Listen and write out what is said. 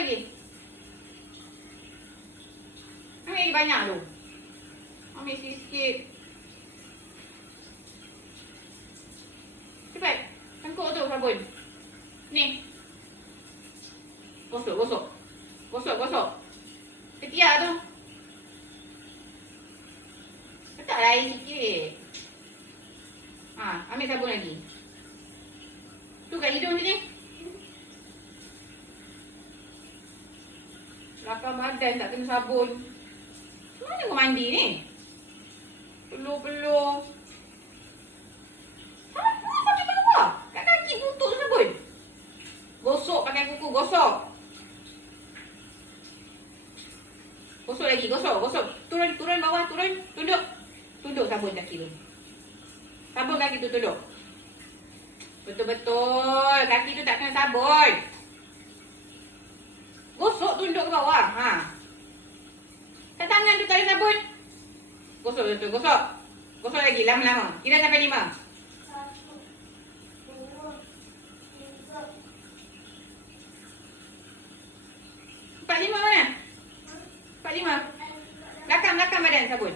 lagi. Ambil lagi banyak tu. Ambil sikit. Cepat. Tengkuk tu sabun. Ni. Gosok, gosok. Gosok, gosok. Ketiak tu. Letaklah air sikit. Ambil sabun lagi. Tu kat hidung sini. Belakang badan tak kena sabun. Mana kau mandi ni? Peluh-peluh. Sabun sampai keluar. Kat kaki tutup sabun. Gosok pakai kuku, gosok. Gosok lagi, gosok, gosok. Turun, turun bawah, turun. Tunduk. Tunduk sabun kaki tu. Sabun kaki tu tunduk. Betul-betul. Kaki tu tak kena sabun. Gosok tunduk ke bawah. Kat tangan tu tak ada sabun. Gosok betul, gosok. Gosok lagi lama-lama. Kira sampai 5. 1, 2, 3. 4, 5 mana? 4, 5. Belakang badan sabun.